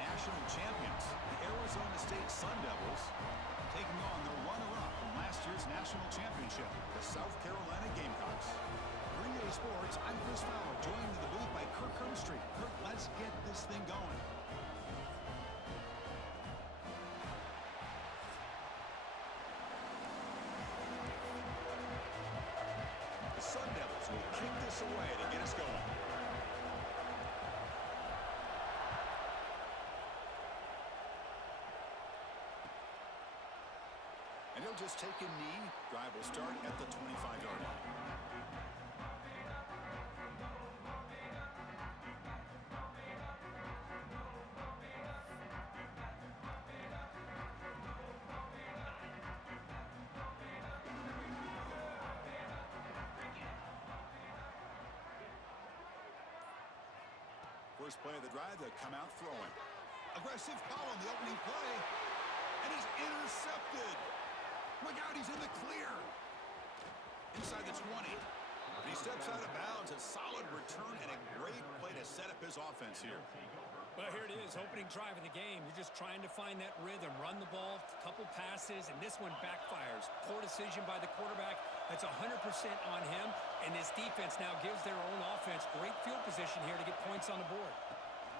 national champions, the Arizona State Sun Devils, taking on the runner-up from last year's national championship, the South Carolina Gamecocks. Green Day Sports, I'm Chris Fowler, joined in the booth by Kirk Herbstreit. Kirk, let's get this thing going. The Sun Devils will kick this away to get us going. And he'll just take a knee. Drive will start at the 25-yard line. First play of the drive, they'll come out throwing. Aggressive call on the opening play. And he's intercepted. Look out, he's in the clear. Inside the 20. And he steps out of bounds. A solid return and a great play to set up his offense here. Well, here it is, opening drive of the game. You're just trying to find that rhythm, run the ball, a couple passes, and this one backfires. Poor decision by the quarterback. That's 100% on him, and this defense now gives their own offense great field position here to get points on the board.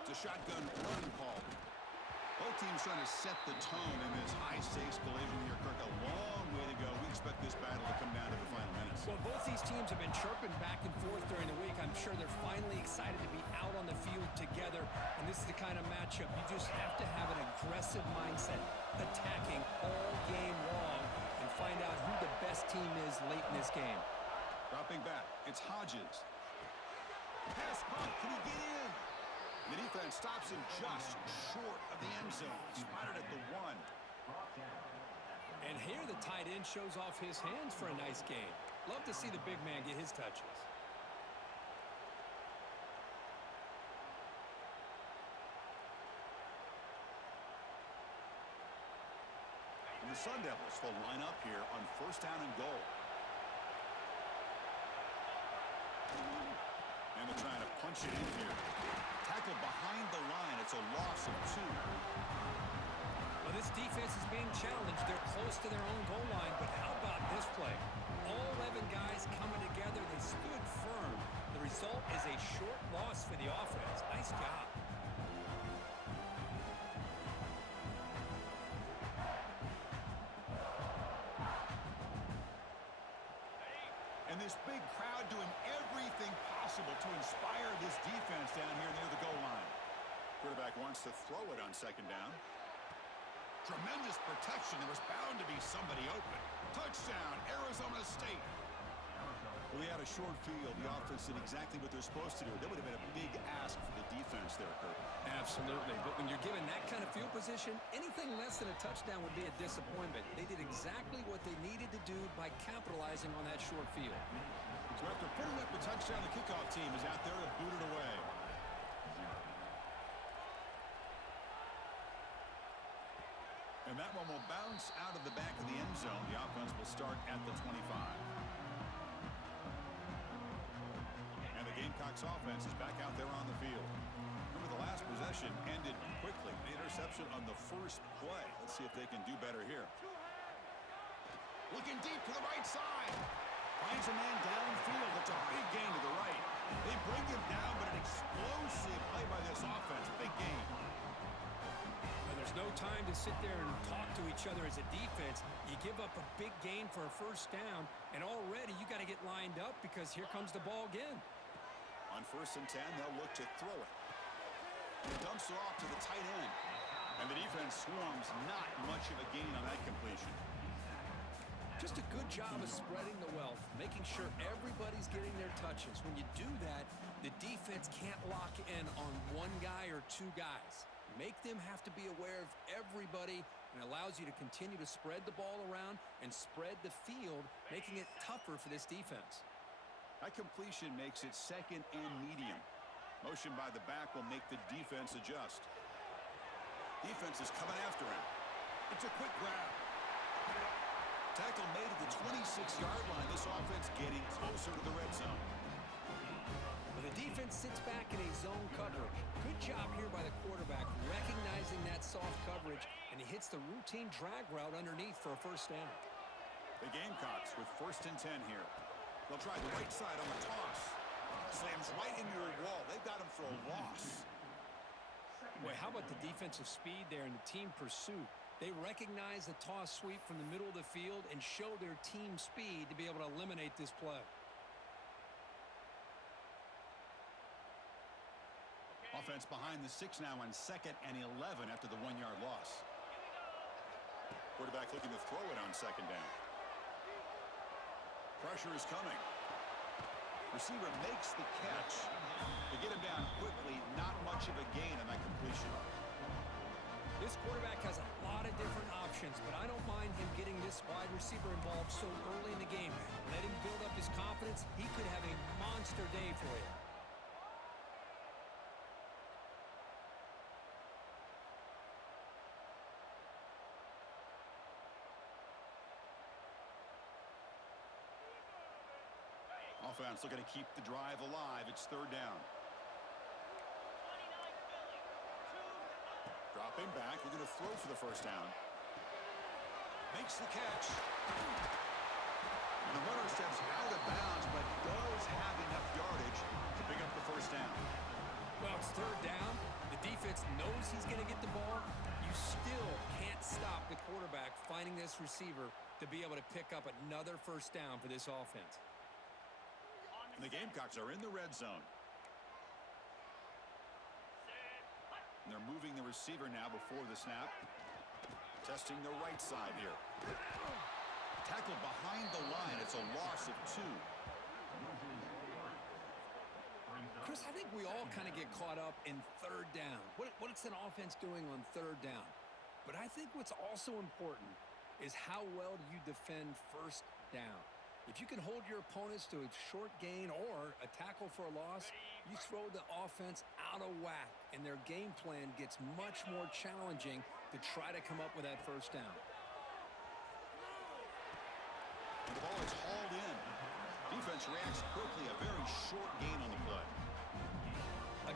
It's a shotgun run call. Both teams trying to set the tone in this high-stakes collision here, Kirk. A long way to go. We expect this battle to come down to the final minutes. Well, both these teams have been chirping back and forth during the week. I'm sure they're finally excited to be out on the field together, and this is the kind of matchup you just have to have an aggressive mindset, attacking all game long, and find out who the best team is late in this game. Dropping back, it's Hodges. Pass caught, can he get in? The defense stops him just short of the end zone. Spotted at the 1. And here the tight end shows off his hands for a nice game. Love to see the big man get his touches. And the Sun Devils will line up here on first down and goal. And they're trying to punch it in here. Tackle behind the line. It's a loss of 2. Well, this defense is being challenged. They're close to their own goal line, but how about this play? All 11 guys coming together. They stood firm. The result is a short loss for the offense. Nice job. And this big crowd doing everything possible to inspire this defense down here near the goal line. Quarterback wants to throw it on second down. Tremendous protection. There was bound to be somebody open. Touchdown, Arizona State. Well, they had a short field. The offense did exactly what they're supposed to do. That would have been a big ask for the defense there, Kirk. Absolutely. But when you're given that kind of field position, anything less than a touchdown would be a disappointment. They did exactly what they needed to do by capitalizing on that short field. So after putting up the touchdown, the kickoff team is out there to boot it away. And that one will bounce out of the back of the end zone. The offense will start at the 25. And the Gamecocks offense is back out there on the field. Remember, the last possession ended quickly. The interception on the first play. Let's see if they can do better here. Looking deep to the right side. Finds a man downfield. That's a big gain to the right. They bring him down, but an explosive play by this offense. Big gain. There's no time to sit there and talk to each other as a defense. You give up a big gain for a first down, and already you got to get lined up because here comes the ball again. On 1st and 10, they'll look to throw it. He dumps it off to the tight end. And the defense swarms. Not much of a gain on that completion. Just a good job of spreading the wealth, making sure everybody's getting their touches. When you do that, the defense can't lock in on one guy or two guys. Make them have to be aware of everybody, and allows you to continue to spread the ball around and spread the field, making it tougher for this defense. That completion makes it second and medium. Motion by the back will make the defense adjust. Defense is coming after him. It's a quick grab. Tackle made at the 26-yard line. This offense getting closer to the red zone. Well, the defense sits back in a zone coverage. Good job here by the quarterback, off coverage, and he hits the routine drag route underneath for a first down. The Gamecocks with 1st and 10 here. They'll try the right side on the toss. Slams right into a wall. They've got him for a loss. Boy, how about the defensive speed there and the team pursuit? They recognize the toss sweep from the middle of the field and show their team speed to be able to eliminate this play. Offense behind the 6 now on 2nd and 11 after the 1-yard loss. Quarterback looking to throw it on 2nd down. Pressure is coming. Receiver makes the catch. To get him down quickly, not much of a gain on that completion. This quarterback has a lot of different options, but I don't mind him getting this wide receiver involved so early in the game. Let him build up his confidence. He could have a monster day for you. Offense looking to keep the drive alive. It's 3rd down. Dropping back, looking to throw for the first down. Makes the catch. And the runner steps out of bounds, but does have enough yardage to pick up the first down. Well, it's 3rd down. The defense knows he's going to get the ball. You still can't stop the quarterback finding this receiver to be able to pick up another first down for this offense. And the Gamecocks are in the red zone. And they're moving the receiver now before the snap. Testing the right side here. Tackled behind the line. It's a loss of 2. Chris, I think we all kind of get caught up in 3rd down. What's an offense doing on 3rd down? But I think what's also important is how well do you defend 1st down. If you can hold your opponents to a short gain or a tackle for a loss, you throw the offense out of whack, and their game plan gets much more challenging to try to come up with that first down. And the ball is hauled in. Defense reacts quickly. A very short gain on the play.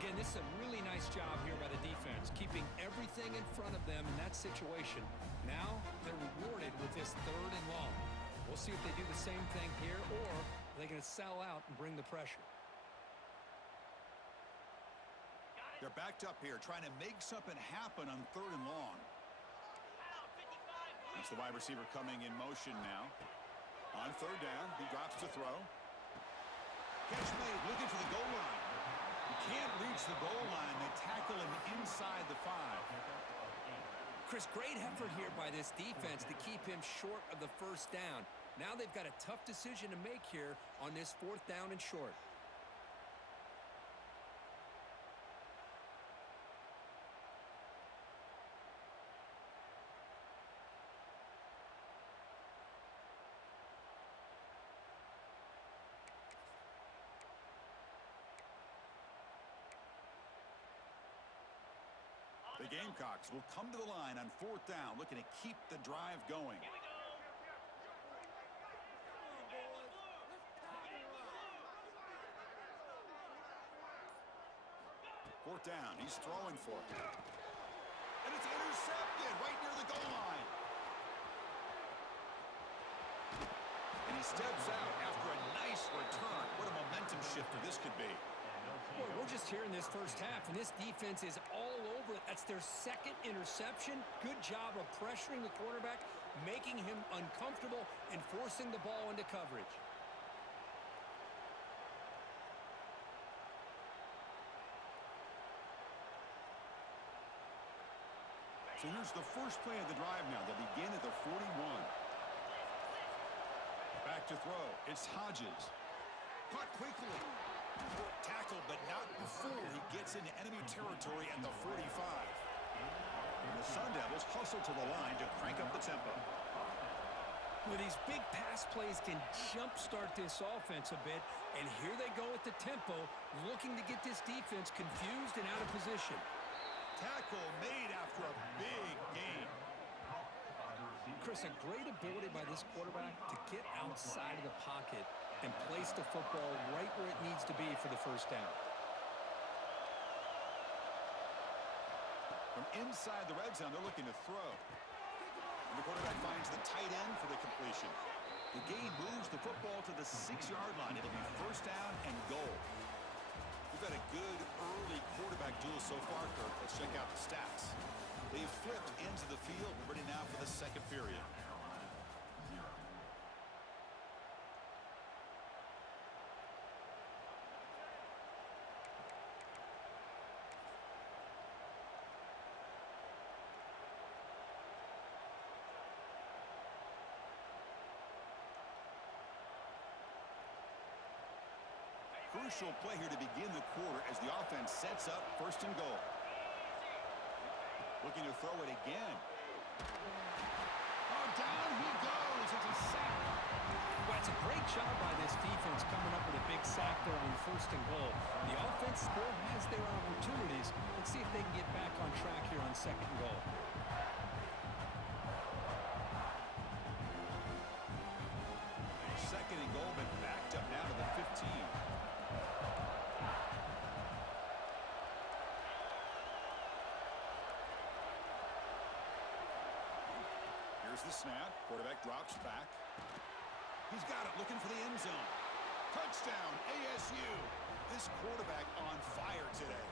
Again, this is a really nice job here by the defense, keeping everything in front of them in that situation. Now they're rewarded with this 3rd and long. We'll see if they do the same thing here, or they're going to sell out and bring the pressure. They're backed up here, trying to make something happen on 3rd and long. That's the wide receiver coming in motion now. On 3rd down, he drops to throw. Catch made, looking for the goal line. He can't reach the goal line. They tackle him inside the 5. Chris, great effort here by this defense to keep him short of the first down. Now they've got a tough decision to make here on this 4th down and short. The Gamecocks will come to the line on 4th down, looking to keep the drive going. 4th down, he's throwing for it. And it's intercepted right near the goal line. And he steps out after a nice return. What a momentum shifter this could be. Boy, we're just here in this first half, and this defense is all over it. That's their 2nd interception. Good job of pressuring the quarterback, making him uncomfortable, and forcing the ball into coverage. So here's the first play of the drive now. They'll begin at the 41. Back to throw. It's Hodges. Caught quickly. Tackled, but not before he gets into enemy territory at the 45. And the Sun Devils hustle to the line to crank up the tempo. Well, these big pass plays can jumpstart this offense a bit, and here they go at the tempo, looking to get this defense confused and out of position. Tackle made after a big gain. Chris, a great ability by this quarterback to get outside of the pocket and place the football right where it needs to be for the first down. From inside the red zone. They're looking to throw. And the quarterback finds the tight end for the completion. The gain moves the football to the 6-yard line. It'll be first down and goal. We've had a good early quarterback duel so far, Kirk. Let's check out the stats. They've flipped into the field. We're ready now for the second period. Crucial play here to begin the quarter as the offense sets up first and goal. Looking to throw it again. Oh, down he goes. It's a sack. Well, it's a great job by this defense coming up with a big sack there on first and goal. The offense still has their opportunities. Let's see if they can get back on track here on second and goal. Second and goal, but backed up now to the 15. Here's the snap. Quarterback drops back. He's got it, looking for the end zone. Touchdown, ASU. This quarterback on fire today.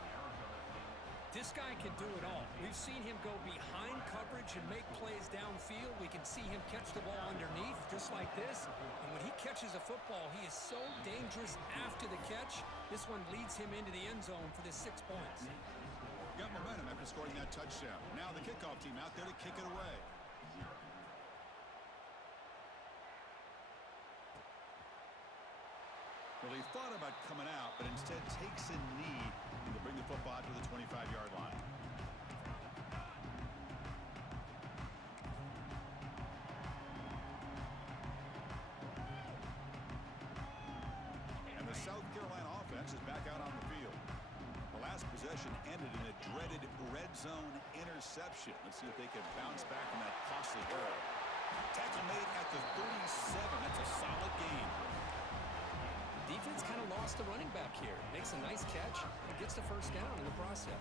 This guy can do it all. We've seen him go behind coverage and make plays downfield. We can see him catch the ball underneath, just like this. And when he catches a football, he is so dangerous after the catch. This one leads him into the end zone for the 6 points. Got momentum after scoring that touchdown. Now the kickoff team out there to kick it away. Well, he thought about coming out, but instead takes a knee to bring the football to the 25-yard line. And the South Carolina offense is back out on the field. The last possession ended in a dreaded red zone interception. Let's see if they can bounce back from that costly error. Tackle made at the 37. That's a solid gain. Defense kind of lost the running back here. Makes a nice catch and gets the first down in the process.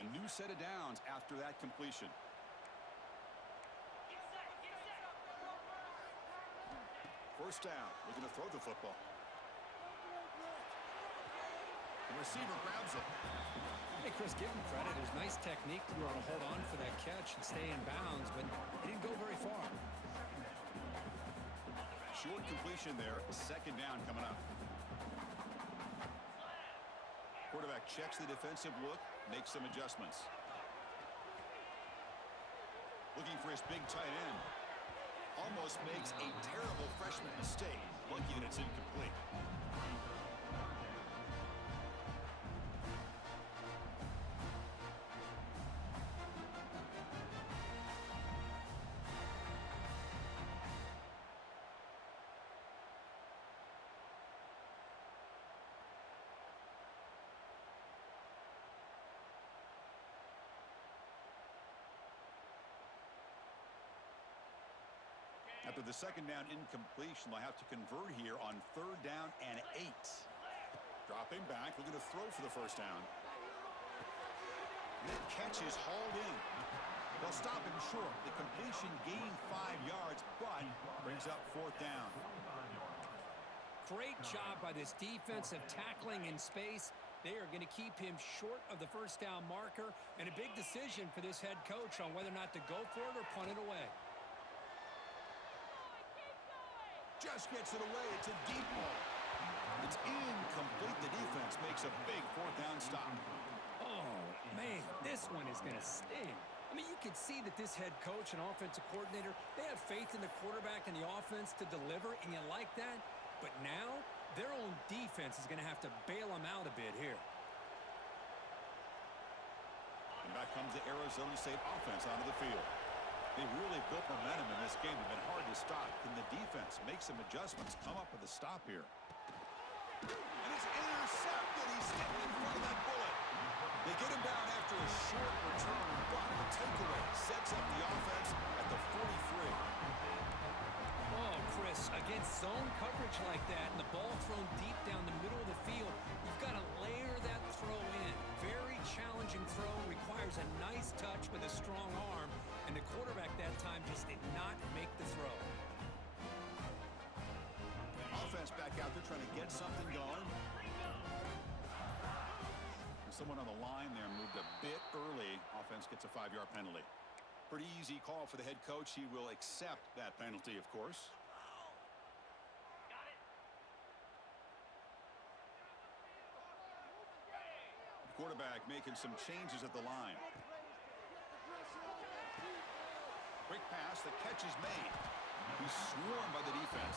A new set of downs after that completion. First down, looking to throw the football. The receiver grabs it. Hey, Chris, give him credit. There's nice technique to be able to hold on for that catch and stay in bounds, but he didn't go very far. Short completion there. Second down coming up. Quarterback checks the defensive look, makes some adjustments. Looking for his big tight end. Almost makes a terrible freshman mistake. Lucky that it's incomplete. After the second down incompletion, they'll have to convert here on third down and 8. Dropping back, looking to throw for the first down. That catch is hauled in. They'll stop him short. The completion gained 5 yards, but brings up fourth down. Great job by this defensive tackling in space. They are going to keep him short of the first down marker, and a big decision for this head coach on whether or not to go for it or punt it away. Just gets it away. It's a deep ball. It's incomplete. The defense makes a big fourth down stop. Oh, man, this one is going to sting. I mean, you can see that this head coach and offensive coordinator, they have faith in the quarterback and the offense to deliver, and you like that. But now, their own defense is going to have to bail them out a bit here. And back comes the Arizona State offense onto the field. They've really built momentum in this game. It's been hard to stop. Can the defense make some adjustments, come up with a stop here? And it's intercepted. He's stepping in front of that bullet. They get him down after a short return, but the takeaway sets up the offense at the 43. Oh, Chris, against zone coverage like that and the ball thrown deep down the middle of the field, you've got to layer that throw in. Very challenging throw, requires a nice touch with a strong arm, and the quarterback that time just did not make the throw. Offense back out there trying to get something going. Someone on the line there moved a bit early. Offense gets a 5-yard penalty. Pretty easy call for the head coach. He will accept that penalty, of course. Quarterback making some changes at the line. Quick pass. The catch is made. He's swarmed by the defense.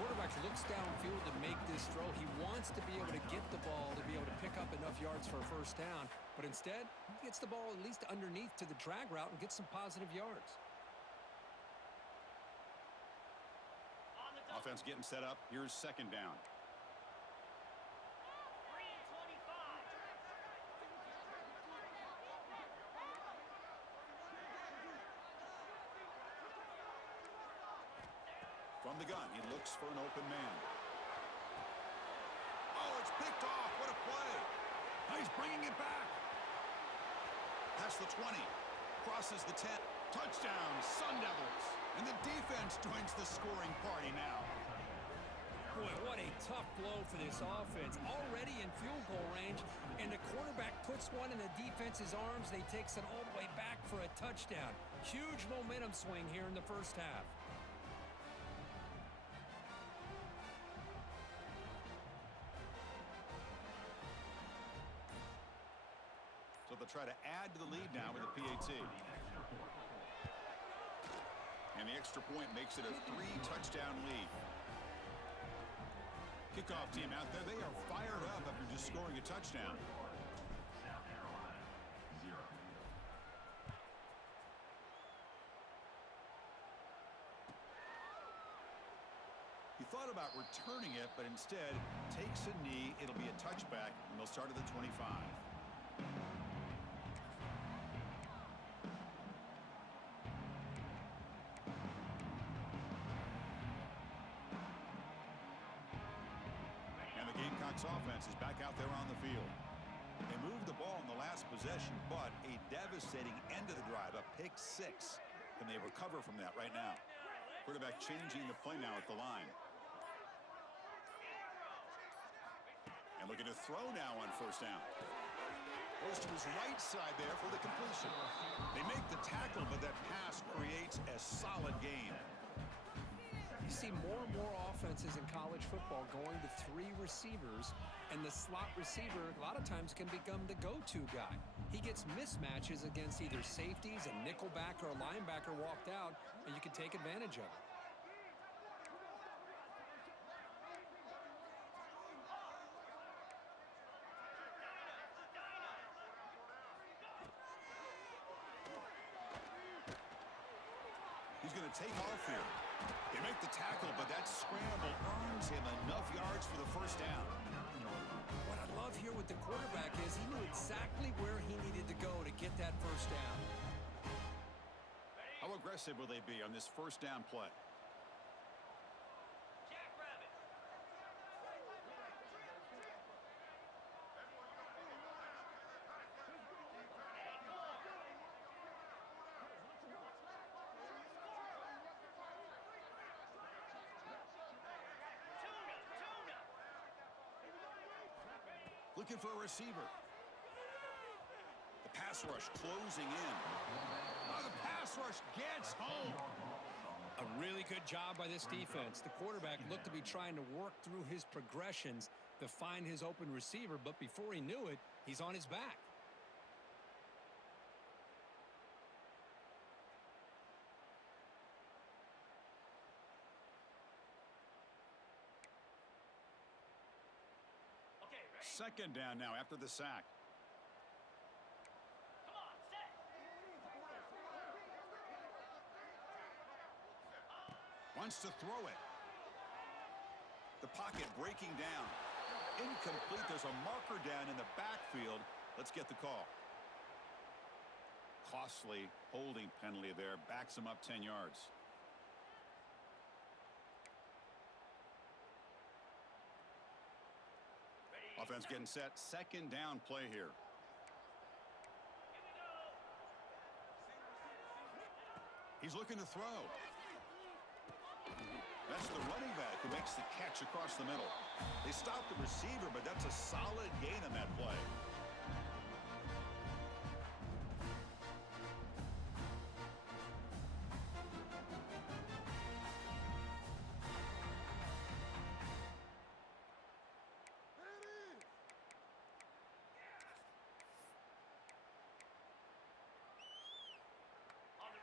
Quarterback looks downfield to make this throw. He wants to be able to get the ball to be able to pick up enough yards for a first down. But instead, he gets the ball at least underneath to the drag route and gets some positive yards. Offense getting set up. Here's second down. From the gun, he looks for an open man. Oh, it's picked off. What a play. He's bringing it back. Past the 20. Crosses the 10. Touchdown, Sun Devils. And the defense joins the scoring party now. Boy, what a tough blow for this offense. Already in field goal range, and the quarterback puts one in the defense's arms. They takes it all the way back for a touchdown. Huge momentum swing here in the first half. So they'll try to add to the lead now with a PAT. And the extra point makes it a 3-touchdown lead. Kickoff team out there, they are fired up after just scoring a touchdown. He thought about returning it, but instead takes a knee. It'll be a touchback, and they'll start at the 25. Offense is back out there on the field. They moved the ball in the last possession, but a devastating end of the drive, a pick 6. Can they recover from that right now? Quarterback changing the play now at the line. And looking to throw now on first down. Goes to his right side there for the completion. They make the tackle, but that pass creates a solid gain. You see more and more offenses in college football going to 3 receivers, and the slot receiver a lot of times can become the go-to guy. He gets mismatches against either safeties, a nickelback, or a linebacker walked out, and you can take advantage of it. He's going to take off here. They make the tackle, but that scramble earns him enough yards for the first down. What I love here with the quarterback is he knew exactly where he needed to go to get that first down. How aggressive will they be on this first down play? Looking for a receiver. The pass rush closing in. Oh, the pass rush gets home. A really good job by this defense. The quarterback looked to be trying to work through his progressions to find his open receiver, but before he knew it, he's on his back. Second down now after the sack. Come on, set. Wants to throw it. The pocket breaking down. incomplete. There's a marker down in the backfield. Let's get the call. Costly holding penalty there. Backs him up 10 yards. Offense getting set. Second down play here. He's looking to throw. That's the running back who makes the catch across the middle. They stopped the receiver, but that's a solid gain on that play.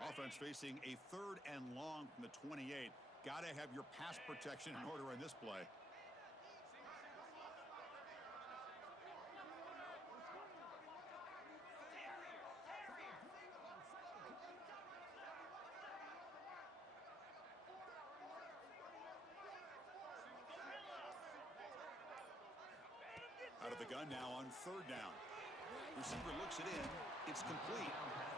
Offense facing a 3rd and long from the 28. Got to have your pass protection in order in this play. Out of the gun now on 3rd down. Receiver looks it in. It's complete.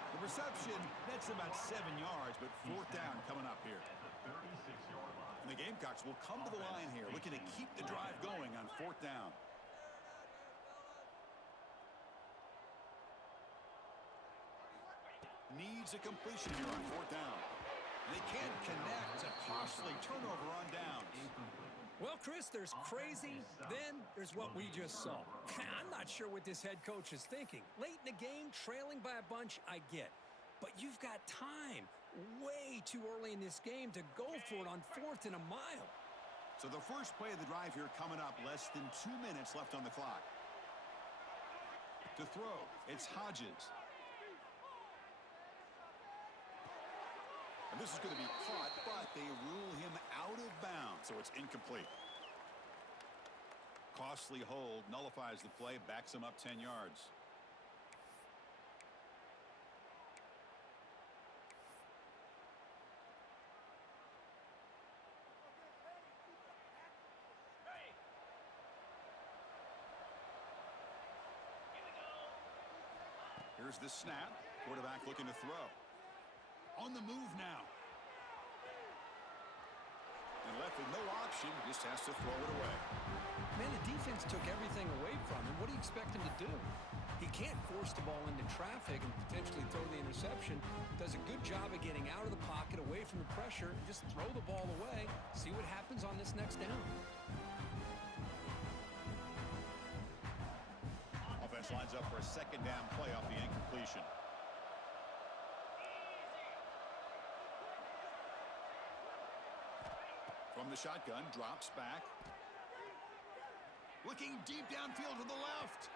The reception, that's about 7 yards, but 4th down coming up here. And the Gamecocks will come to the line here, looking to keep the drive going on 4th down. Needs a completion here on 4th down. And they can't connect. A costly turnover on downs. Well, Chris, there's crazy, then there's what we just saw. I'm not sure what this head coach is thinking. Late in the game, trailing by a bunch, I get. But you've got time, way too early in this game to go for it on 4th and a mile. So the first play of the drive here coming up, less than 2 minutes left on the clock. To throw, it's Hodges. And this is going to be caught, but they rule him out of bounds, so it's incomplete. Costly hold, nullifies the play, backs him up 10 yards. Here's the snap. Quarterback looking to throw. On the move now. And left with no option, just has to throw it away. Man, the defense took everything away from him. What do you expect him to do? He can't force the ball into traffic and potentially throw the interception. Does a good job of getting out of the pocket, away from the pressure, and just throw the ball away. See what happens on this next down. Offense lines up for a 2nd down play off the incompletion. From the shotgun, drops back. Looking deep downfield to the left.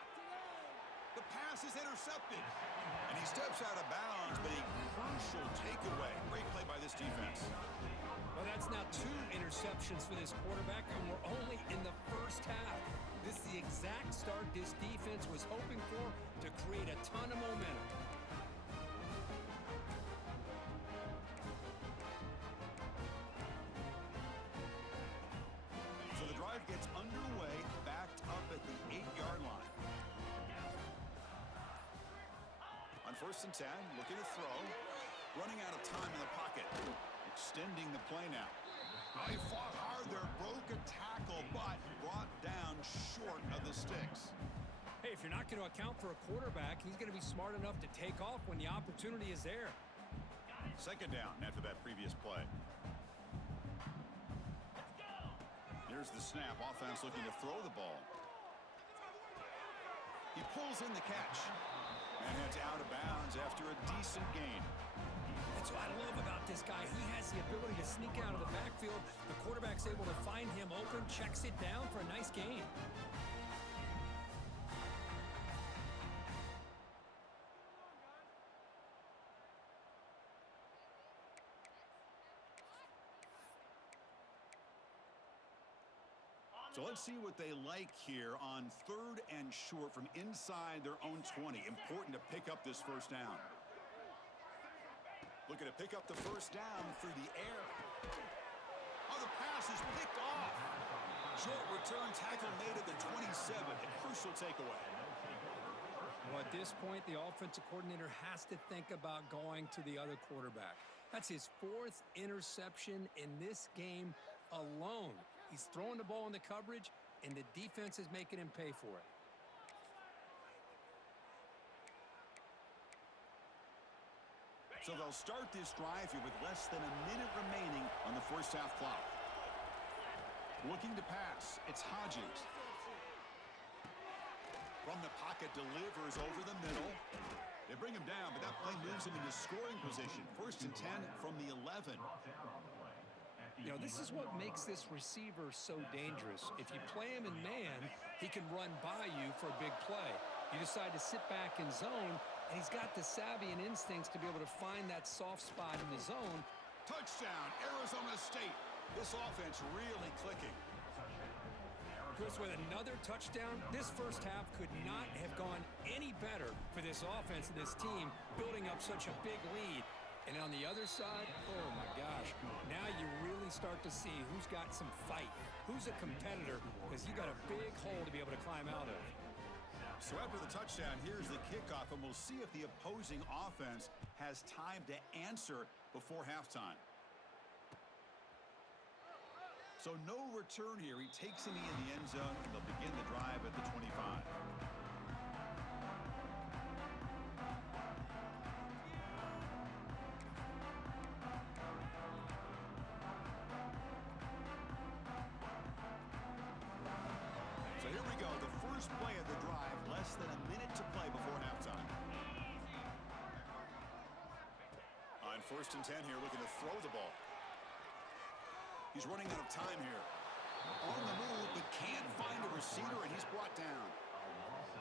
The pass is intercepted. And he steps out of bounds, but a crucial takeaway. Great play by this defense. Well, that's now 2 interceptions for this quarterback, and we're only in the first half. This is the exact start this defense was hoping for to create a ton of momentum. So the drive gets underway, backed up at the 8-yard line. On 1st and 10, looking to throw. Running out of time in the pocket. Extending the play now. He fought hard there, broke a tackle, but brought down short of the sticks. Hey, if you're not going to account for a quarterback, he's going to be smart enough to take off when the opportunity is there. 2nd down after that previous play. Here's the snap. Offense looking to throw the ball. He pulls in the catch. And it's out of bounds after a decent gain. That's what I love about this guy. He has the ability to sneak out of the backfield. The quarterback's able to find him open, checks it down for a nice gain. So let's see what they like here on 3rd and short from inside their own 20. Important to pick up this first down. Looking to pick up the first down through the air. Oh, the pass is picked off. Short return tackle made at the 27. A crucial takeaway. Well, at this point, the offensive coordinator has to think about going to the other quarterback. That's his 4th interception in this game alone. He's throwing the ball in the coverage, and the defense is making him pay for it. So they'll start this drive here with less than a minute remaining on the first half clock. Looking to pass, it's Hodges. From the pocket, delivers over the middle. They bring him down, but that play moves him into scoring position. 1st and 10 from the 11. You know, this is what makes this receiver so dangerous. If you play him in man, he can run by you for a big play. You decide to sit back in zone, and he's got the savvy and instincts to be able to find that soft spot in the zone. Touchdown, Arizona State. This offense really clicking. Chris, with another touchdown, this first half could not have gone any better for this offense and this team, building up such a big lead. And on the other side, oh my gosh, now you really start to see who's got some fight, who's a competitor, because you got a big hole to be able to climb out of. So after the touchdown, here's the kickoff, and we'll see if the opposing offense has time to answer before halftime. So no return here. He takes him in the end zone, and they'll begin the drive at the 25. So here we go. The first play of the drive, less than a minute to play before halftime. On 1st and 10 here, looking to throw the ball. He's running out of time here. On the move, but can't find a receiver, and he's brought down.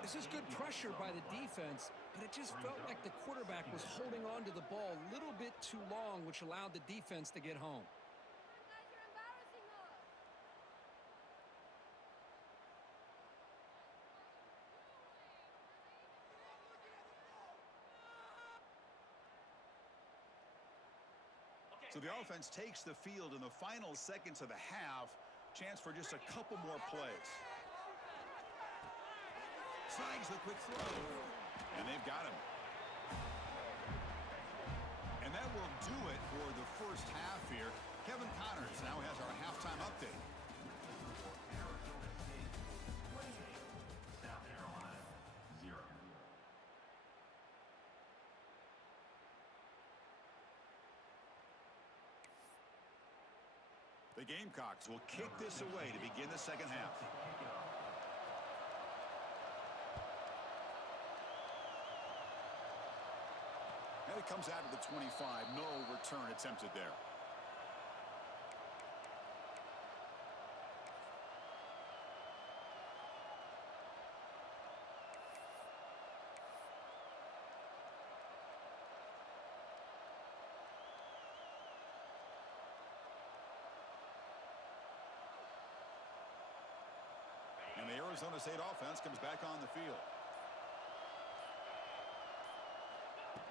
This is good pressure by the defense, but it just felt like the quarterback was holding on to the ball a little bit too long, which allowed the defense to get home. So the offense takes the field in the final seconds of the half. Chance for just a couple more plays. Slides the quick throw. And they've got him. And that will do it for the first half here. Kevin Connors now has our halftime update. The Gamecocks will kick this away to begin the second half. And it comes out of the 25. No return attempted there. And the Arizona State offense comes back on the field.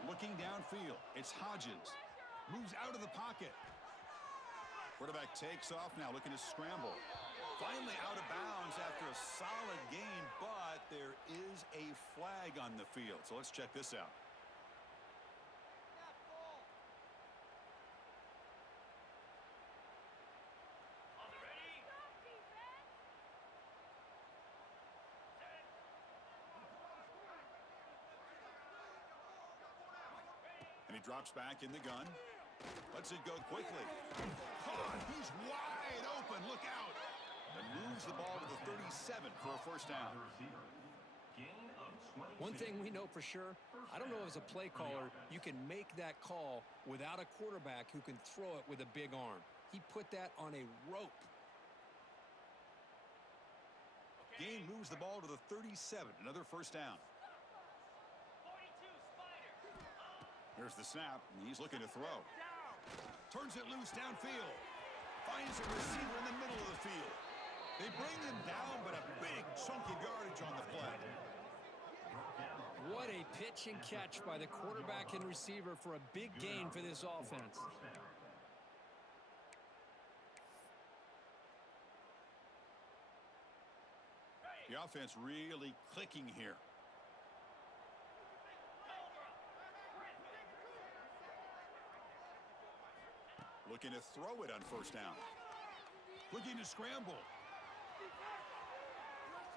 Looking downfield, it's Hodges. Moves out of the pocket. Quarterback takes off now, looking to scramble. Finally out of bounds after a solid gain, but there is a flag on the field. So let's check this out. And he drops back in the gun. Lets it go quickly. Oh, he's wide open. Look out. And moves the ball to the 37 for a first down. One thing we know for sure, I don't know as a play caller, you can make that call without a quarterback who can throw it with a big arm. He put that on a rope. Gain moves the ball to the 37. Another first down. Here's the snap, and he's looking to throw. Turns it loose downfield. Finds a receiver in the middle of the field. They bring him down, but a big chunk of yardage on the play. What a pitch and catch by the quarterback and receiver for a big gain for this offense. The offense really clicking here. Looking to throw it on first down. Looking to scramble.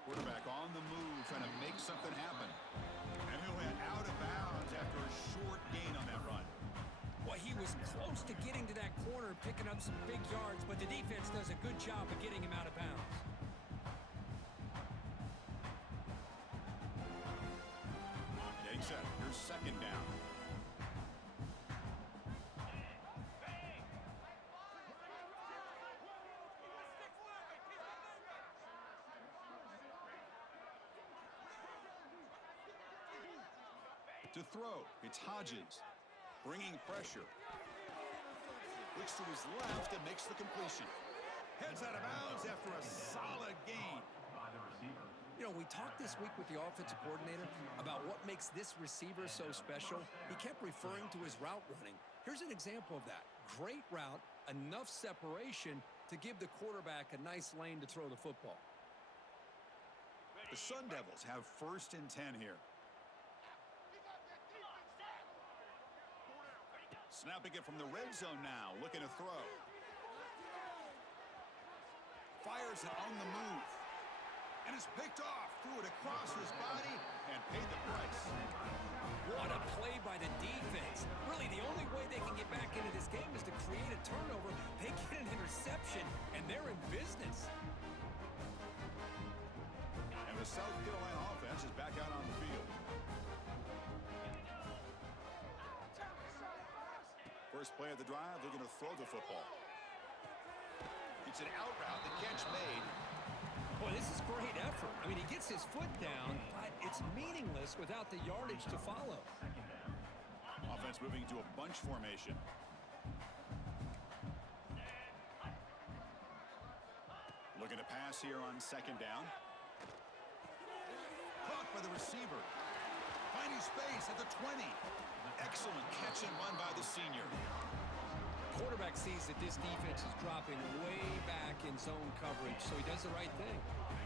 Quarterback on the move, trying to make something happen. And he'll head out of bounds after a short gain on that run. Well, he was close to getting to that corner, picking up some big yards, but the defense does a good job of getting him out of bounds. Take set. Here's second down. To throw, it's Hodges, bringing pressure. Looks to his left and makes the completion. Heads out of bounds after a solid gain. You know, we talked this week with the offensive coordinator about what makes this receiver so special. He kept referring to his route running. Here's an example of that. Great route, enough separation to give the quarterback a nice lane to throw the football. The Sun Devils have 1st and 10 here. Snapping it from the red zone now, looking to throw. Fires it on the move. And it's picked off, threw it across his body, and paid the price. What a play by the defense. Really, the only way they can get back into this game is to create a turnover. They get an interception, and they're in business. And the South Carolina offense is back out on the field. First play of the drive, they're going to throw the football. It's an out route, the catch made. Boy, this is great effort. I mean, he gets his foot down, but it's meaningless without the yardage to follow. Offense moving to a bunch formation. Looking to pass here on second down. Caught by the receiver. Finding space at the 20. Excellent catch and run by the senior. Quarterback sees that this defense is dropping way back in zone coverage, so he does the right thing.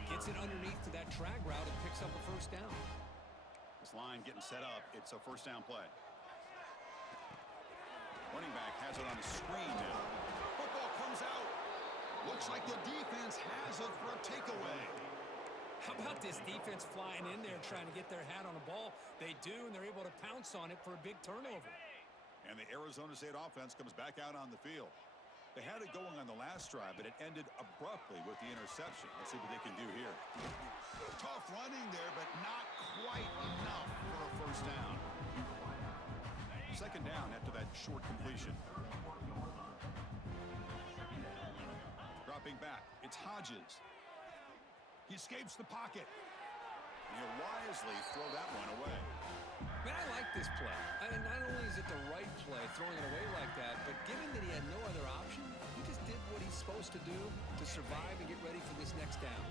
Gets it underneath to that drag route and picks up a first down. This line getting set up. It's a first down play. Running back has it on the screen now. Football comes out. Looks like the defense has it for a takeaway. How about this defense flying in there trying to get their hat on the ball? They do, and they're able to pounce on it for a big turnover. And the Arizona State offense comes back out on the field. They had it going on the last drive, but it ended abruptly with the interception. Let's see what they can do here. Tough running there, but not quite enough for a first down. Second down after that short completion. Dropping back, it's Hodges. He escapes the pocket. And he'll wisely throw that one away. Man, I like this play. I mean, not only is it the right play, throwing it away like that, but given that he had no other option, he just did what he's supposed to do to survive and get ready for this next down.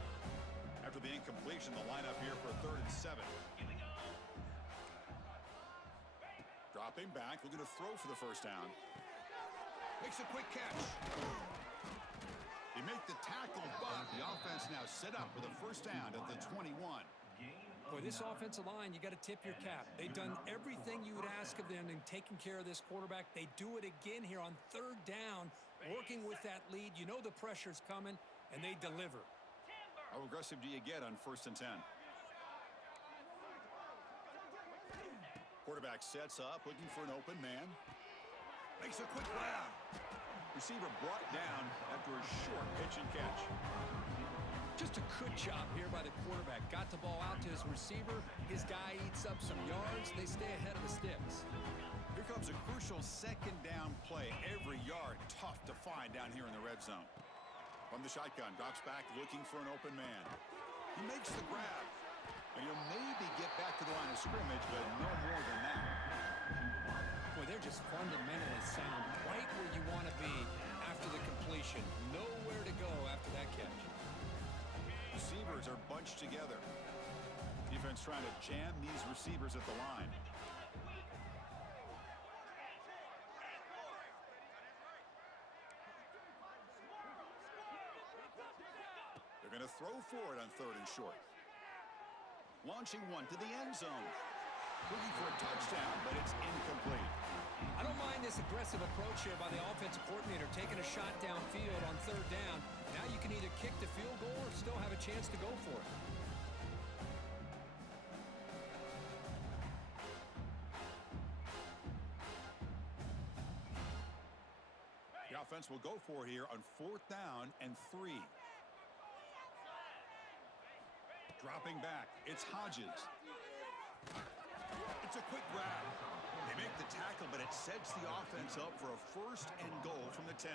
After the incompletion, the lineup here for 3rd and 7. Dropping back, looking to throw for the first down. Makes a quick catch. He made the tackle, but the offense now set up with a first down at the 21. Boy, this offensive line, you got to tip your cap. They've done everything you would ask of them in taking care of this quarterback. They do it again here on 3rd down, working with that lead. You know the pressure's coming, and they deliver. How aggressive do you get on 1st and 10? Quarterback sets up, looking for an open man. Makes a quick grab. Receiver brought down after a short pitch and catch. Just a good job here by the quarterback. Got the ball out to his receiver. His guy eats up some yards. They stay ahead of the sticks. Here comes a crucial second down play. Every yard tough to find down here in the red zone. From the shotgun, drops back looking for an open man. He makes the grab. And he'll maybe get back to the line of scrimmage, but no more than that. Boy, they're just fundamentally sound right where you want to be after the completion. Nowhere to go after that catch. Receivers are bunched together. Defense trying to jam these receivers at the line. They're going to throw for it on 3rd and short. Launching one to the end zone. Looking for a touchdown, but it's incomplete. I don't mind this aggressive approach here by the offensive coordinator, taking a shot downfield on third down. Now you can either kick the field goal or still have a chance to go for it. The offense will go for it here on 4th down and 3. Dropping back, it's Hodges. It's a quick grab. They make the tackle, but it sets the offense up for a 1st and goal from the 10.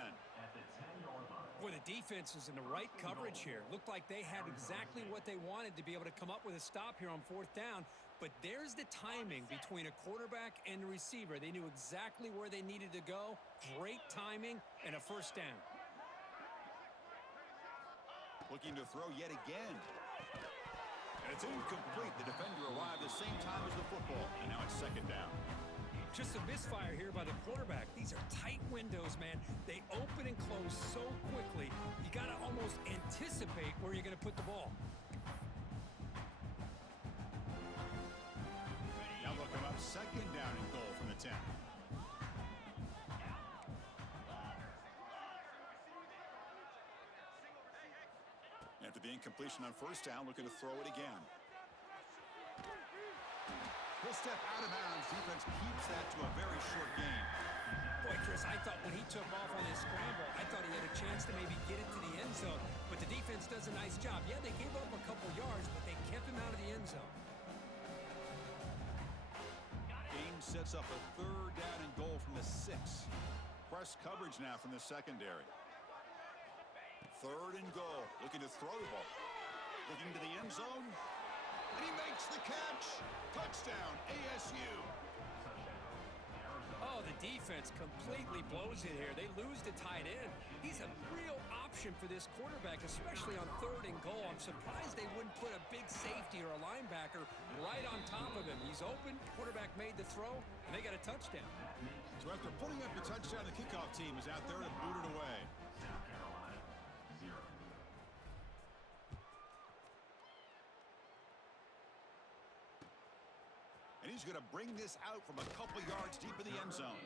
Boy, the defense is in the right coverage here. Looked like they had exactly what they wanted to be able to come up with a stop here on 4th down. But there's the timing between a quarterback and the receiver. They knew exactly where they needed to go. Great timing and a 1st down. Looking to throw yet again. And it's incomplete. The defender arrived the same time as the football, and now it's 2nd down. Just a misfire here by the quarterback. These are tight windows, man. They open and close so quickly. You got to almost anticipate where you're going to put the ball. Now they'll come up 2nd down and goal from the 10. After the incompletion on 1st down, looking to throw it again. He'll step out of bounds. Defense keeps that to a very short gain. Boy, Chris, I thought when he took off on his scramble, I thought he had a chance to maybe get it to the end zone. But the defense does a nice job. Yeah, they gave up a couple yards, but they kept him out of the end zone. Game sets up a 3rd down and goal from the 6. Press coverage now from the secondary. 3rd and goal. Looking to throw the ball. Looking to the end zone. And he makes the catch. Touchdown, ASU. Oh, the defense completely blows it here. They lose the tight end. He's a real option for this quarterback, especially on 3rd and goal. I'm surprised they wouldn't put a big safety or a linebacker right on top of him. He's open. Quarterback made the throw, and they got a touchdown. So after putting up the touchdown, the kickoff team is out there to boot it away. And he's going to bring this out from a couple yards deep in the end zone.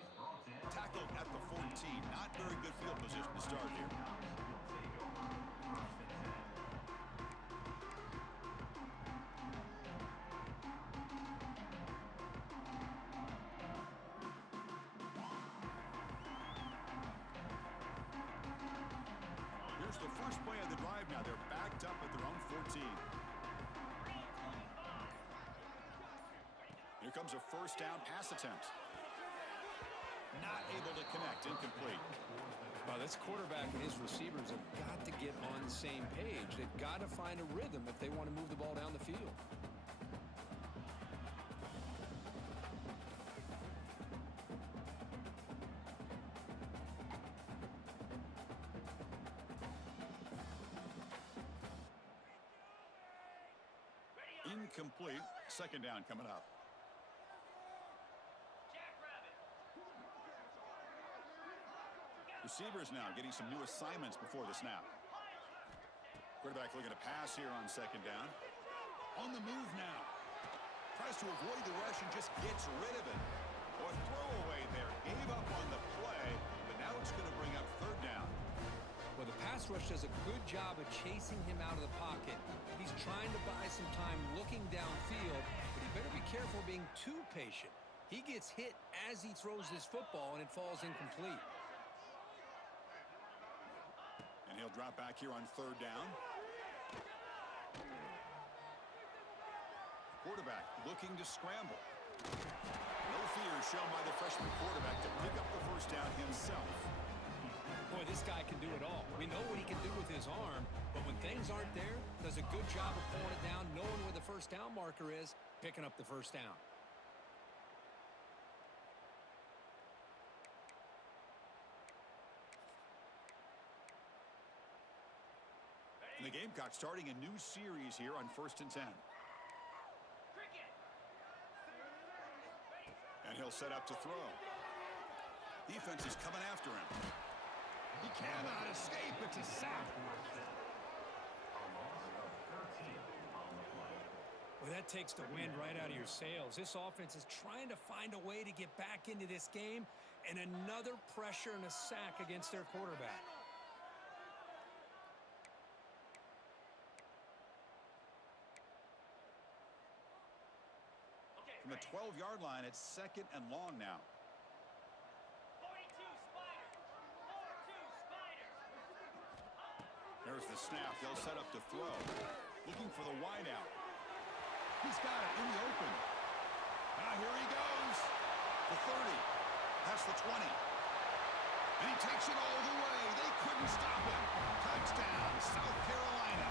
Tackled at the 14. Not very good field position to start here. Here's the first play of the drive now. They're backed up at their own 14. Here comes a 1st down pass attempt. Not able to connect, incomplete. Well, this quarterback and his receivers have got to get on the same page. They've got to find a rhythm if they want to move the ball down the field. Incomplete. 2nd down coming up. Receivers now getting some new assignments before the snap. Quarterback looking to pass here on 2nd down. On the move now. Tries to avoid the rush and just gets rid of it. Or throwaway there. Gave up on the play, but now it's going to bring up 3rd down. Well, the pass rush does a good job of chasing him out of the pocket. He's trying to buy some time looking downfield, but he better be careful being too patient. He gets hit as he throws this football, and it falls incomplete. And he'll drop back here on 3rd down. Quarterback looking to scramble. No fear shown by the freshman quarterback to pick up the 1st down himself. Boy, this guy can do it all. We know what he can do with his arm, but when things aren't there, does a good job of pulling it down, knowing where the 1st down marker is, picking up the 1st down. And the Gamecocks starting a new series here on 1st and 10. And he'll set up to throw. Defense is coming after him. He cannot escape. It's a sack. Well, that takes the wind right out of your sails. This offense is trying to find a way to get back into this game, and another pressure and a sack against their quarterback. From the 12-yard line, it's 2nd and long now. 42 Spiders. 42 Spiders. There's the snap. They'll set up to throw. Looking for the wideout. He's got it in the open. Here he goes. The 30. That's the 20. And he takes it all the way. They couldn't stop him. Touchdown, South Carolina.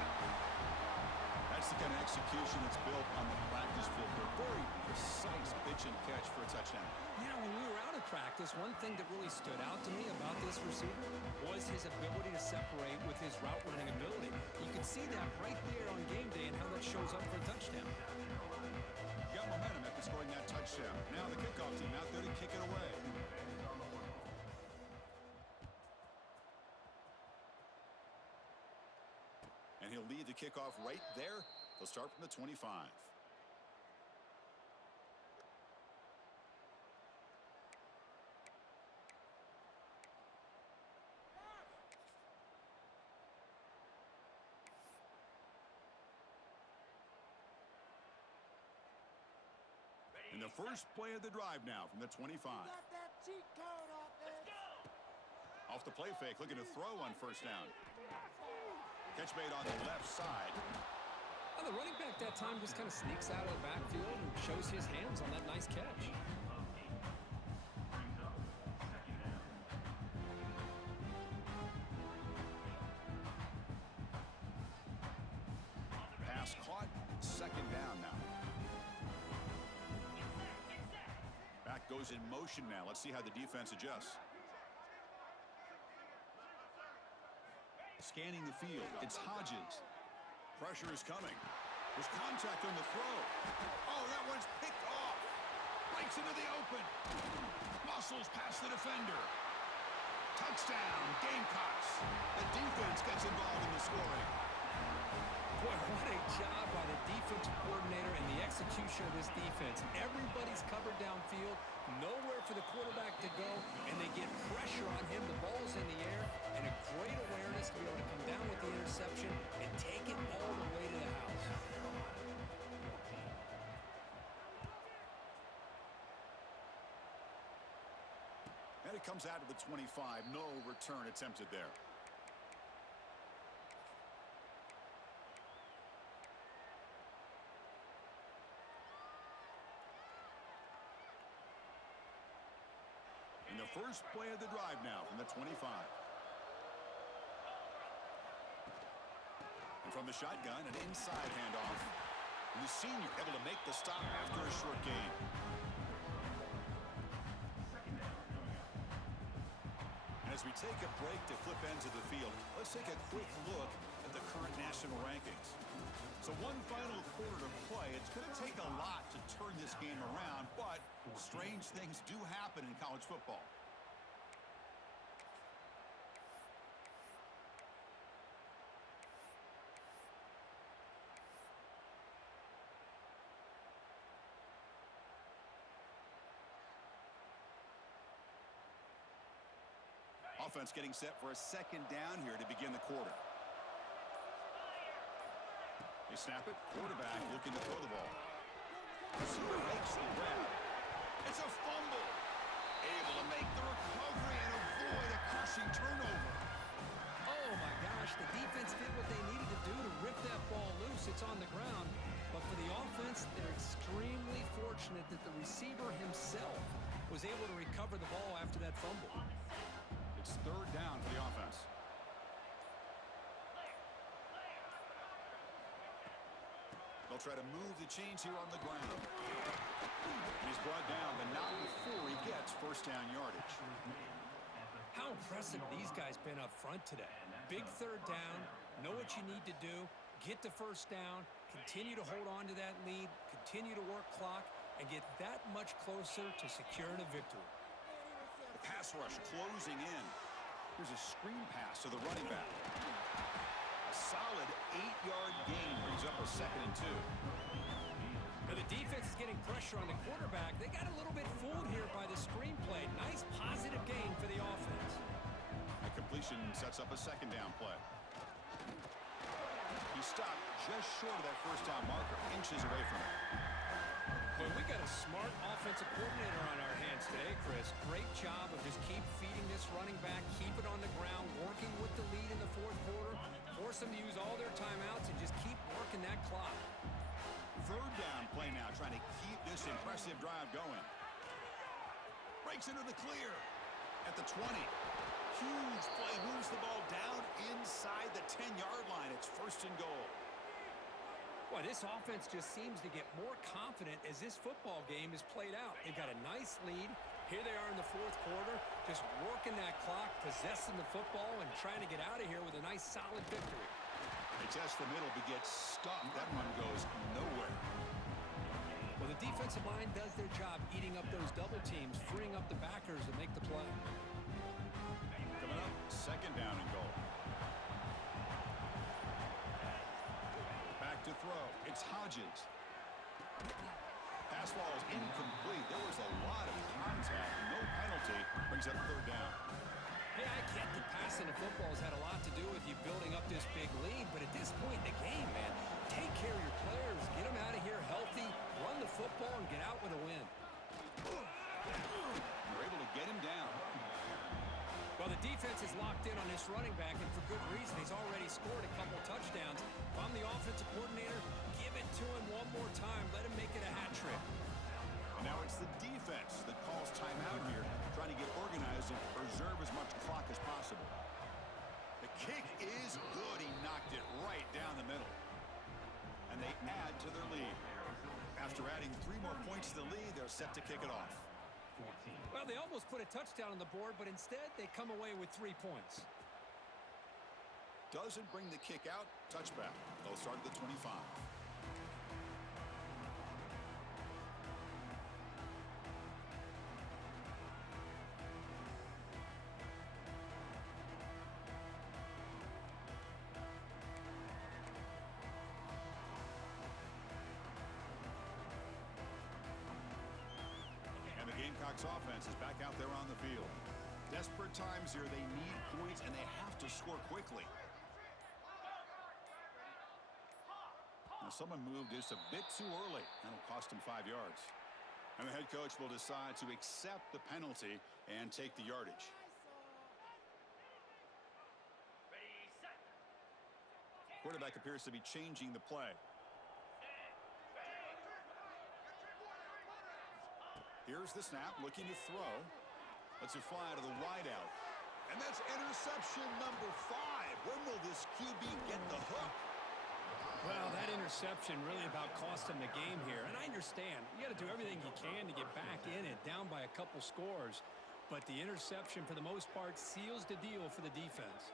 That's the kind of execution that's built on the practice field. A very precise pitch and catch for a touchdown. You know, when we were out of practice, one thing that really stood out to me about this receiver was his ability to separate with his route running ability. You can see that right there on game day and how that shows up for a touchdown. Got momentum after scoring that touchdown. Now the kickoff team out there to kick it away. And he'll lead the kickoff right there. They'll start from the 25. In the first play of the drive now from the 25. Off the play fake, looking to throw on first down. Catch made on the left side. Well, the running back that time just kind of sneaks out of the backfield and shows his hands on that nice catch. Pass caught, 2nd down now. Back goes in motion now. Let's see how the defense adjusts. Scanning the field. It's Hodges. Pressure is coming. There's contact on the throw. Oh, that one's picked off. Breaks into the open. Muscles past the defender. Touchdown, Gamecocks. The defense gets involved in the scoring. Boy, what a job by the defensive coordinator and the execution of this defense. Everybody's covered downfield, nowhere for the quarterback to go, and they get pressure on him. The ball's in the air, and a great awareness to be able to come down with the interception and take it all the way to the house. And it comes out of the 25. No return attempted there. In the first play of the drive now from the 25. And from the shotgun, an inside handoff. And the senior able to make the stop after a short gain. And as we take a break to flip ends of the field, let's take a quick look at the current national rankings. So one final quarter to play. It's going to take a lot to turn this game around, but strange things do happen in college football. Offense getting set for a 2nd down here to begin the quarter. They snap it. Quarterback looking to throw the ball. Receiver makes the grab. It's a fumble. Able to make the recovery and avoid a crushing turnover. Oh, my gosh. The defense did what they needed to do to rip that ball loose. It's on the ground. But for the offense, they're extremely fortunate that the receiver himself was able to recover the ball after that fumble. It's 3rd down for the offense. They'll try to move the chains here on the ground. And he's brought down, but not before he gets first down yardage. How impressive these guys been up front today. Big 3rd down, know what you need to do, get the first down, continue to hold on to that lead, continue to work clock, and get that much closer to securing a victory. The pass rush closing in. Here's a screen pass to the running back. A solid 8-yard gain brings up a 2nd and 2. Now the defense is getting pressure on the quarterback. They got a little bit fooled here by the screenplay. Nice positive gain for the offense. The completion sets up a second down play. He stopped just short of that first down marker, inches away from it. Well, we got a smart offensive coordinator on our hands today, Chris. Great job of just keep feeding this running back, keep it on the ground, working with the lead in the fourth quarter, force them to use all their timeouts, and just keep working that clock. Third down play now, trying to keep this impressive drive going. Breaks into the clear at the 20. Huge play, moves the ball down inside the 10-yard line. It's first and goal. Well, this offense just seems to get more confident as this football game is played out. They've got a nice lead. Here they are in the fourth quarter, just working that clock, possessing the football, and trying to get out of here with a nice, solid victory. They test the middle, but get stuffed. That run goes nowhere. Well, the defensive line does their job eating up those double teams, freeing up the backers to make the play. Coming up, second down and goal. Back to throw. It's Hodges. Pass ball is incomplete. There was a lot of contact. No penalty. Brings up third down. Hey, I get that passing the football has had a lot to do with you building up this big lead, but at this point in the game, man, take care of your players. Get them out of here healthy, run the football, and get out with a win. They're able to get him down. Well, the defense is locked in on this running back, and for good reason. He's already scored a couple touchdowns. If I'm the offensive coordinator, give it to him one more time. Let him make it a hat trick. And now it's the defense that calls timeout here, trying to get organized and preserve as much clock as possible. The kick is good. He knocked it right down the middle. And they add to their lead. After adding 3 more points to the lead, they're set to kick it off. Well, they almost put a touchdown on the board, but instead they come away with 3 points. Doesn't bring the kick out. Touchback. They'll start at the 25. Gamecocks offense is back out there on the field. Desperate times here. They need points, and they have to score quickly. Now, someone moved just a bit too early. That'll cost him 5 yards. And the head coach will decide to accept the penalty and take the yardage. Quarterback appears to be changing the play. Here's the snap, looking to throw. Lets it fly out of the wideout. And that's interception number 5. When will this QB get the hook? Well, that interception really about cost him the game here. And I understand. You got to do everything you can to get back in it, down by a couple scores. But the interception, for the most part, seals the deal for the defense.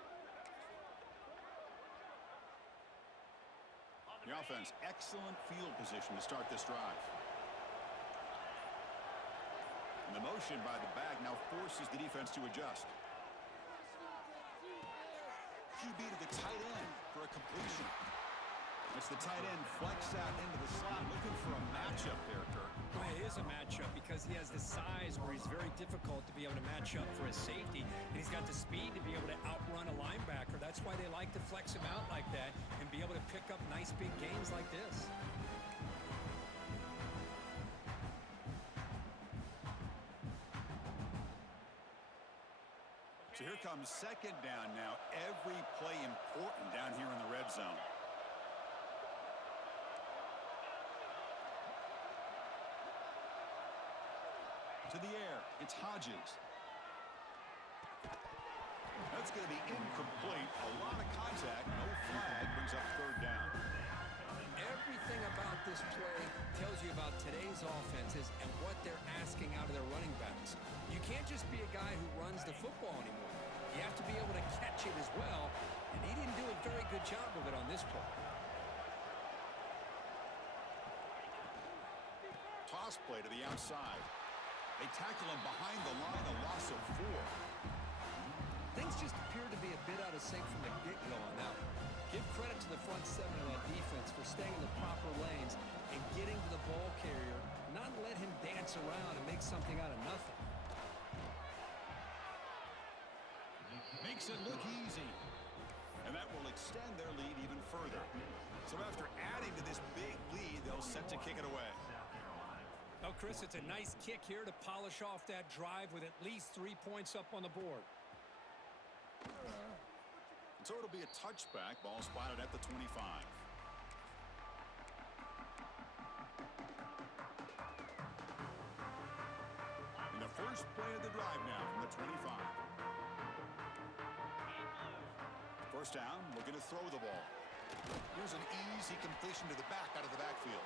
The offense, excellent field position to start this drive. And the motion by the back now forces the defense to adjust. QB to the tight end for a completion. It's the tight end flex out into the slot, looking for a matchup there, Kirk. Well, it is a matchup because he has the size where he's very difficult to be able to match up for his safety, and he's got the speed to be able to outrun a linebacker. That's why they like to flex him out like that and be able to pick up nice big gains like this. So here comes second down now. Every play important down here in the red zone. To the air, it's Hodges. That's going to be incomplete. A lot of contact, no flag, brings up third down. Everything about this play tells you about today's offenses and what they're asking out of their running backs. You can't just be a guy who runs the football anymore. You have to be able to catch it as well, and he didn't do a very good job of it on this play. Toss play to the outside. They tackle him behind the line, a loss of 4. Things just appear to be a bit out of sync from the get-go on that one. Give credit to the front 7 of that defense for staying in the proper lanes and getting to the ball carrier, not let him dance around and make something out of nothing. Makes it look easy. And that will extend their lead even further. So after adding to this big lead, they'll set to kick it away. Oh, Chris, it's a nice kick here to polish off that drive with at least 3 points up on the board. So it'll be a touchback. Ball spotted at the 25. And the first play of the drive now from the 25. First down, looking to throw the ball. Here's an easy completion to the back out of the backfield.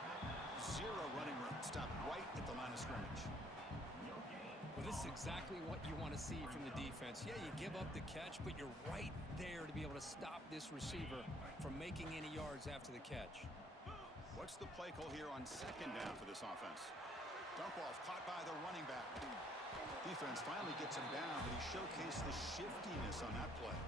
Zero running room. Stop right at the line of scrimmage. Well, this is exactly what you want to see from the defense. Yeah, you give up the catch, but you're right there to be able to stop this receiver from making any yards after the catch. What's the play call here on second down for this offense? Dump off caught by the running back. Defense finally gets him down, but he showcased the shiftiness on that play.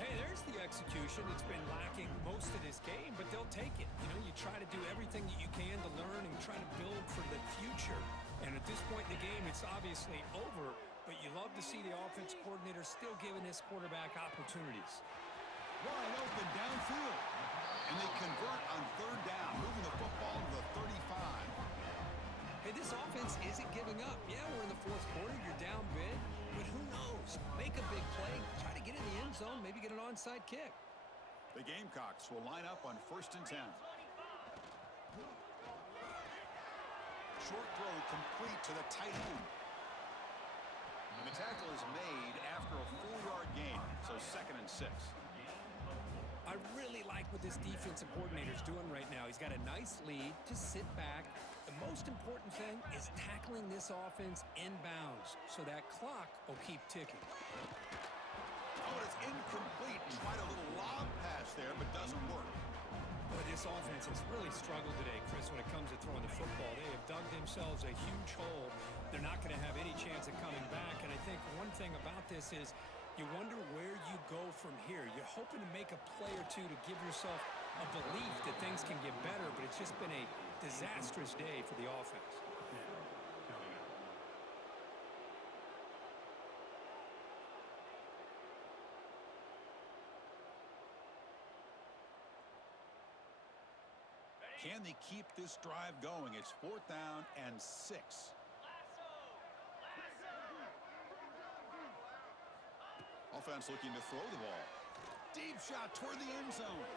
Hey, there's the execution. It's been lacking most of this game, but they'll take it. You know, you try to do everything that you can to learn and try to build for the future. And at this point in the game, it's obviously over, but you love to see the offense coordinator still giving this quarterback opportunities. Wide open downfield. And they convert on third down, moving the football to the 35. Hey, this offense isn't giving up. Yeah, we're in the fourth quarter. You're down big, but who knows? Make a big play, try to get in the end zone, maybe get an onside kick. The Gamecocks will line up on 1st and 10. Short throw complete to the tight end. And the tackle is made after a 4-yard gain, so 2nd and 6. I really like what this defensive coordinator is doing right now. He's got a nice lead to sit back. The most important thing is tackling this offense inbounds so that clock will keep ticking. Oh, it's incomplete. Tried a little lob pass there, but doesn't work. But this offense has really struggled today, Chris, when it comes to throwing the football. They have dug themselves a huge hole. They're not going to have any chance of coming back. And I think one thing about this is you wonder where you go from here. You're hoping to make a play or two to give yourself a belief that things can get better, but it's just been a disastrous day for the offense. Can they keep this drive going? It's 4th down and 6. Offense looking to throw the ball. Deep shot toward the end zone.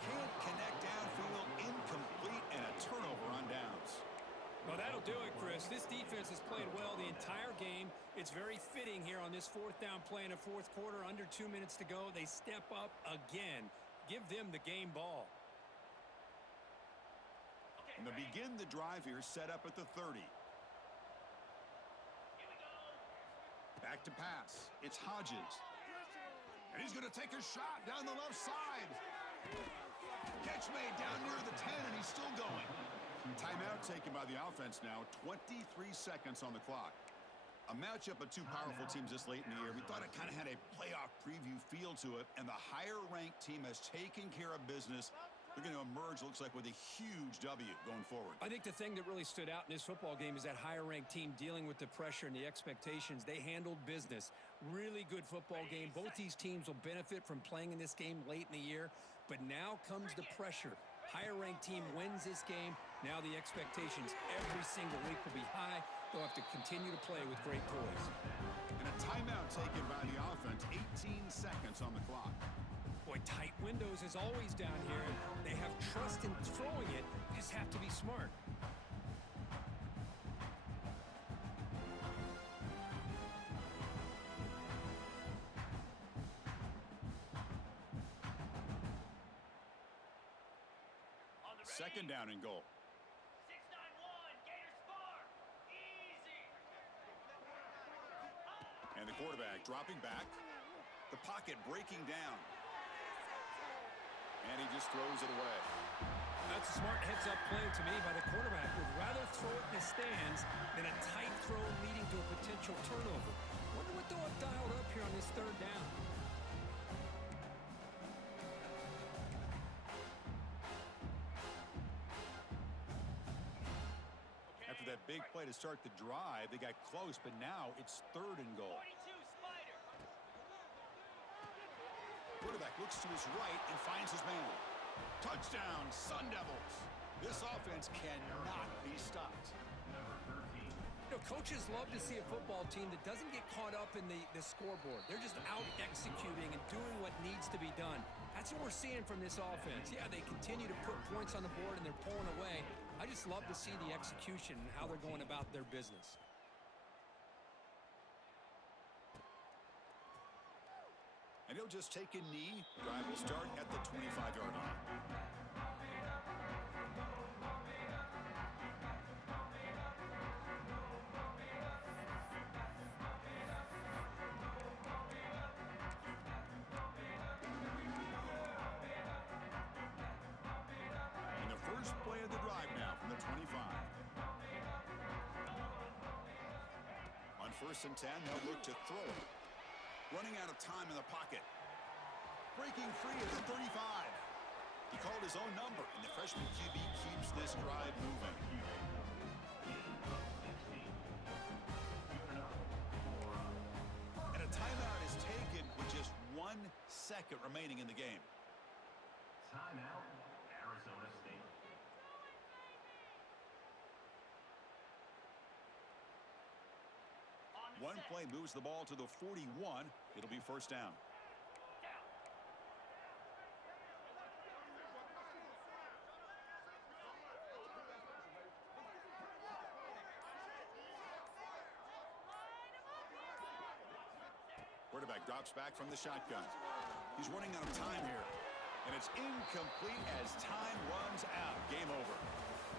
Can't connect downfield, incomplete, and a turnover on downs. Well, that'll do it, Chris. This defense has played well the entire game. It's very fitting here on this 4th down play in the 4th quarter. Under 2 minutes to go. They step up again. Give them the game ball. And they begin the drive here, set up at the 30. Back to pass. It's Hodges. And he's going to take a shot down the left side. Catch made down near the 10, and he's still going. Timeout taken by the offense now. 23 seconds on the clock. A matchup of two powerful teams this late in the year. We thought it kind of had a playoff preview feel to it, and the higher-ranked team has taken care of business. They're going to emerge, looks like, with a huge W going forward. I think the thing that really stood out in this football game is that higher-ranked team dealing with the pressure and the expectations. They handled business. Really good football game. Both these teams will benefit from playing in this game late in the year, but now comes the pressure. Higher-ranked team wins this game. Now the expectations every single week will be high. They'll have to continue to play with great poise. And a timeout taken by the offense. 18 seconds on the clock. Boy, tight windows is always down here. They have trust in throwing it. You just have to be smart. Second down and goal. 6-9-1, Gators far. Easy. And the quarterback dropping back. The pocket breaking down. And he just throws it away. That's a smart heads-up play to me by the quarterback. Would rather throw it in the stands than a tight throw leading to a potential turnover. Wonder what they'll have dialed up here on this 3rd down. play to start the drive. They got close, but now it's 3rd and goal. 42 Spider. Quarterback looks to his right and finds his man. Touchdown, Sun Devils. This offense cannot be stopped. You know, coaches love to see a football team that doesn't get caught up in the scoreboard. They're just out executing and doing what needs to be done. That's what we're seeing from this offense. Yeah, they continue to put points on the board and they're pulling away. I just love to see the execution and how they're going about their business. And he'll just take a knee. Drive will start at the 25-yard line. And the first play of the drive now from the 25. On 1st and 10, they'll look to throw it. Running out of time in the pocket. Breaking free at the 35. He called his own number, and the freshman QB keeps this drive moving. And a timeout is taken with just 1 second remaining in the game. Timeout, Arizona State. One play moves the ball to the 41. It'll be 1st down. Quarterback drops back from the shotgun. He's running out of time here. And it's incomplete as time runs out. Game over.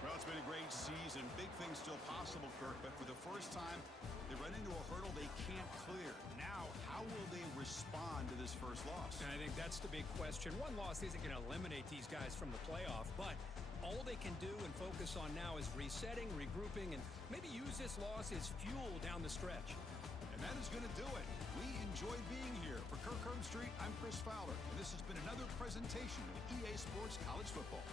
Well, it's been a great season. Big things still possible, Kirk, but for the first time, they run into a hurdle they can't clear. Now, how will they respond to this first loss? And I think that's the big question. One loss isn't going to eliminate these guys from the playoff, but all they can do and focus on now is resetting, regrouping, and maybe use this loss as fuel down the stretch. And that is going to do it. We enjoyed being here. For Kirk Street, I'm Chris Fowler, and this has been another presentation of EA Sports College Football.